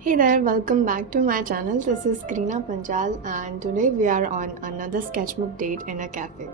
Hey there, welcome back to my channel. This is Krina Panchal, and today we are on another sketchbook date in a cafe.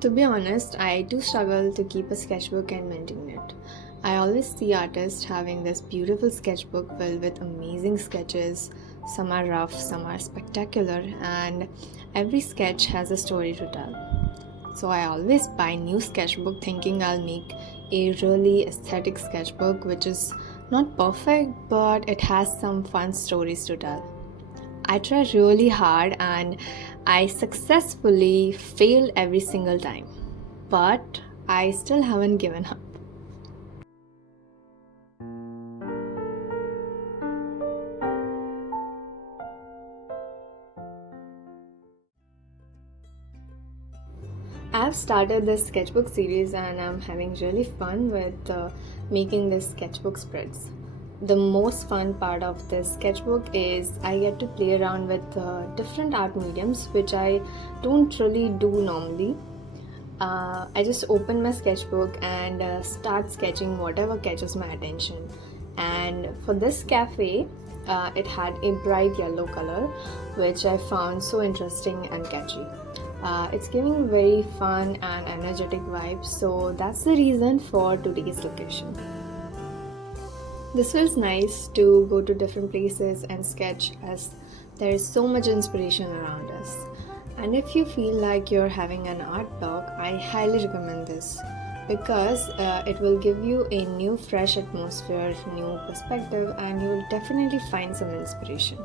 To be honest, I do struggle to keep a sketchbook and maintain it. I always see artists having this beautiful sketchbook filled with amazing sketches. Some are rough, some are spectacular, and every sketch has a story to tell. So I always buy new sketchbook thinking I'll make a really aesthetic sketchbook which is not perfect but it has some fun stories to tell. I try really hard and I successfully fail every single time. But I still haven't given up. I've started this sketchbook series and I'm having really fun with making this sketchbook spreads. The most fun part of this sketchbook is I get to play around with different art mediums which I don't really do normally. I just open my sketchbook and start sketching whatever catches my attention. And for this cafe, it had a bright yellow color which I found so interesting and catchy. It's giving very fun and energetic vibes, so that's the reason for today's location. This feels nice to go to different places and sketch as there is so much inspiration around us. And if you feel like you're having an art block, I highly recommend this because it will give you a new fresh atmosphere, new perspective, and you will definitely find some inspiration.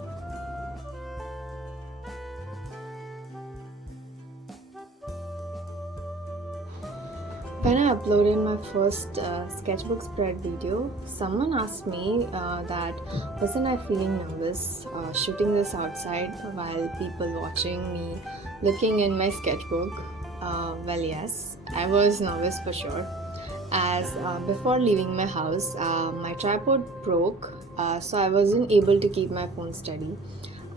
When I uploaded my first sketchbook spread video, someone asked me that wasn't I feeling nervous shooting this outside while people watching me looking in my sketchbook. Well, yes, I was nervous for sure. As before leaving my house, my tripod broke, so I wasn't able to keep my phone steady.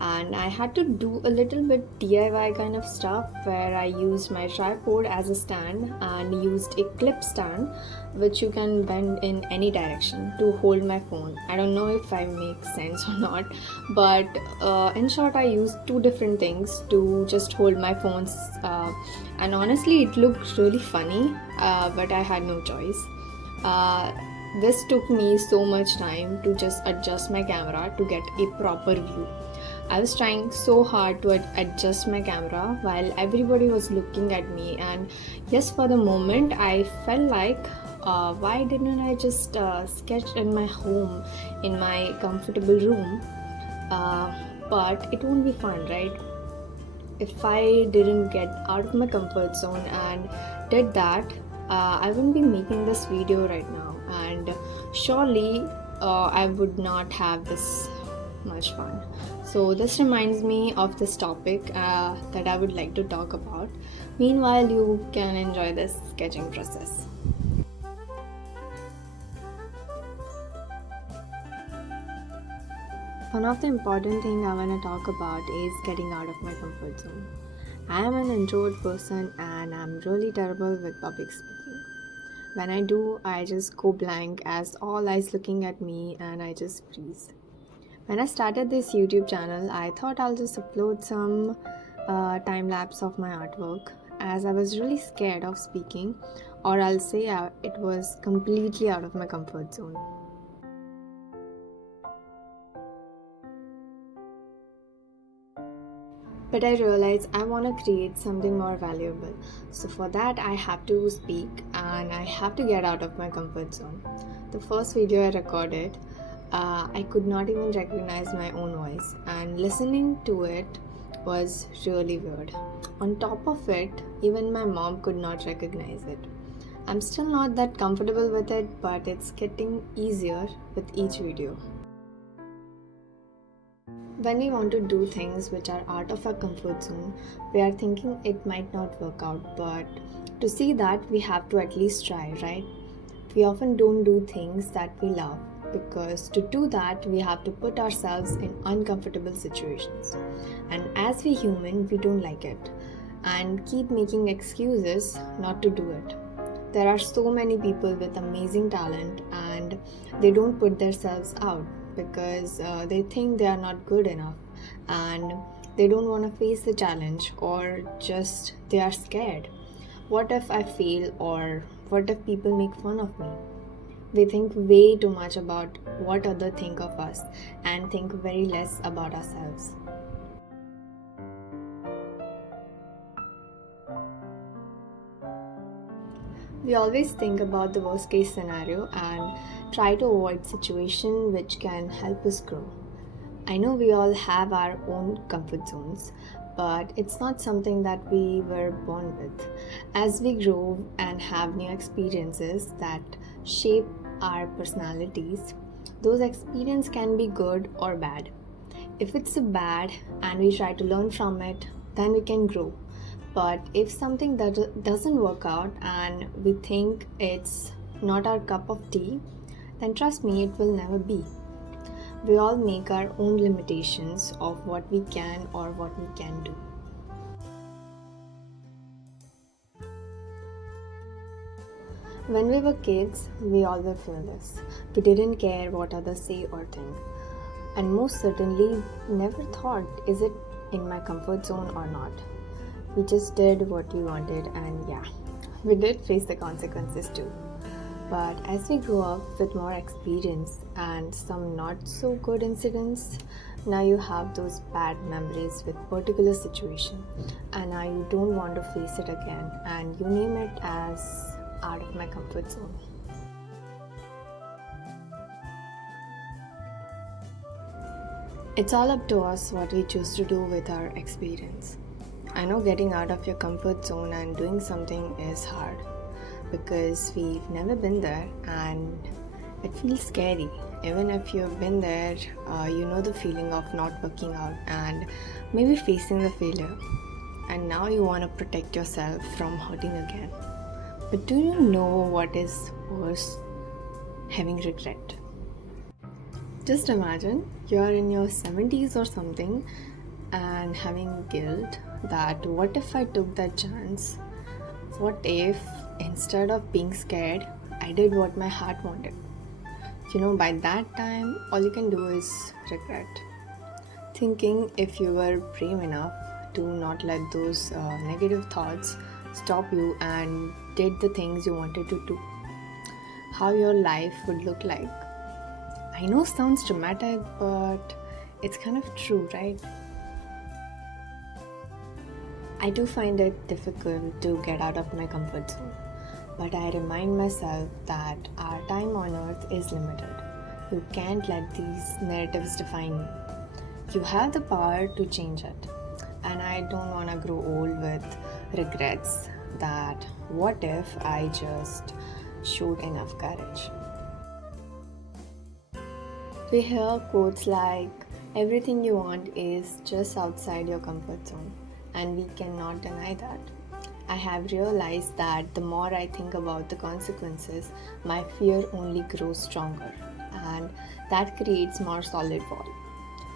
And I had to do a little bit DIY kind of stuff where I used my tripod as a stand and used a clip stand which you can bend in any direction to hold my phone. I don't know if I make sense or not, but in short I used two different things to just hold my phones, and honestly it looked really funny, but I had no choice. This took me so much time to just adjust my camera to get a proper view. I was trying so hard to adjust my camera while everybody was looking at me, and yes, for the moment I felt like why didn't I just sketch in my home, in my comfortable room? But it won't be fun, right? If I didn't get out of my comfort zone and did that, I wouldn't be making this video right now, and surely I would not have this much fun. So this reminds me of this topic that I would like to talk about. Meanwhile, you can enjoy this sketching process. One of the important things I want to talk about is getting out of my comfort zone. I am an introvert person and I'm really terrible with public speaking. When I do, I just go blank as all eyes looking at me and I just freeze. When I started this YouTube channel, I thought I'll just upload some time lapse of my artwork as I was really scared of speaking, or I'll say it was completely out of my comfort zone. But I realized I want to create something more valuable. So for that, I have to speak and I have to get out of my comfort zone. The first video I recorded, I could not even recognize my own voice, and listening to it was really weird. On top of it, even my mom could not recognize it. I'm still not that comfortable with it, but it's getting easier with each video. When we want to do things which are out of our comfort zone, we are thinking it might not work out, but to see that, we have to at least try, right? We often don't do things that we love, because to do that we have to put ourselves in uncomfortable situations, and as we human we don't like it and keep making excuses not to do it. There are so many people with amazing talent and they don't put themselves out because they think they are not good enough and they don't want to face the challenge, or just they are scared. What if I fail, or what if people make fun of me? We think way too much about what others think of us and think very less about ourselves. We always think about the worst case scenario and try to avoid situation which can help us grow. I know we all have our own comfort zones, but it's not something that we were born with. As we grow and have new experiences that shape our personalities, those experiences can be good or bad. If it's a bad and we try to learn from it, then we can grow. But if something that doesn't work out and we think it's not our cup of tea, then trust me, it will never be. We all make our own limitations of what we can or what we can do. When we were kids, we all were fearless. We didn't care what others say or think. And most certainly never thought, is it in my comfort zone or not? We just did what we wanted, and yeah, we did face the consequences too. But as we grew up with more experience and some not so good incidents, now you have those bad memories with particular situation, and now you don't want to face it again, and you name it as out of my comfort zone. It's all up to us what we choose to do with our experience. I know getting out of your comfort zone and doing something is hard because we've never been there and it feels scary. Even if you've been there, you know the feeling of not working out and maybe facing the failure. And now you want to protect yourself from hurting again. But do you know what is worse? Having regret. Just imagine you are in your 70s or something and having guilt that what if I took that chance? What if instead of being scared, I did what my heart wanted? By that time, all you can do is regret. Thinking if you were brave enough to not let those negative thoughts stop you and did the things you wanted to do, how your life would look like. I know sounds dramatic, but it's kind of true, right? I do find it difficult to get out of my comfort zone, but I remind myself that our time on earth is limited. You can't let these narratives define you. You have the power to change it, and I don't want to grow old with regrets that what if I just showed enough courage. We hear quotes like, everything you want is just outside your comfort zone, and we cannot deny that. I have realized that the more I think about the consequences, my fear only grows stronger, and that creates more solid wall.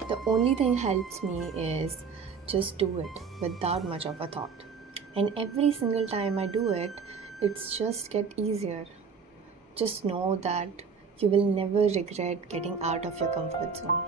The only thing helps me is just do it without much of a thought. And every single time I do it, it's just get easier. Just know that you will never regret getting out of your comfort zone.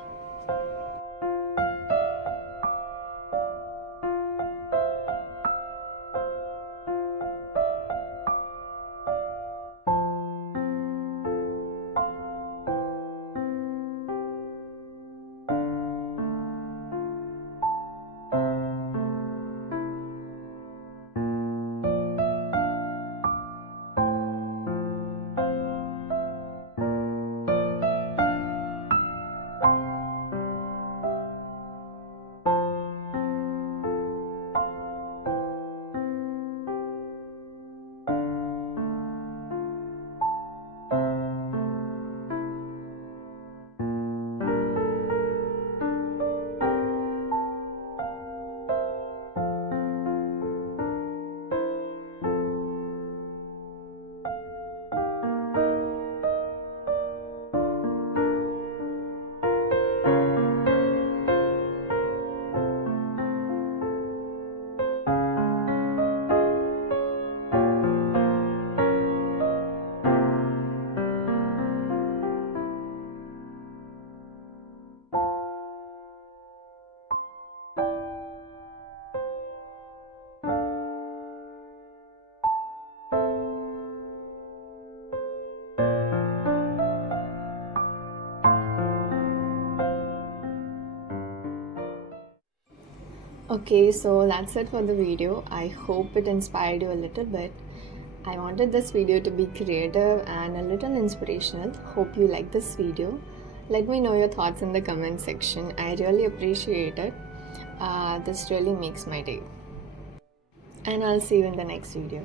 Okay, so that's it for the video. I hope it inspired you a little bit. I wanted this video to be creative and a little inspirational. Hope you like this video. Let me know your thoughts in the comment section. I really appreciate it. This really makes my day. And I'll see you in the next video.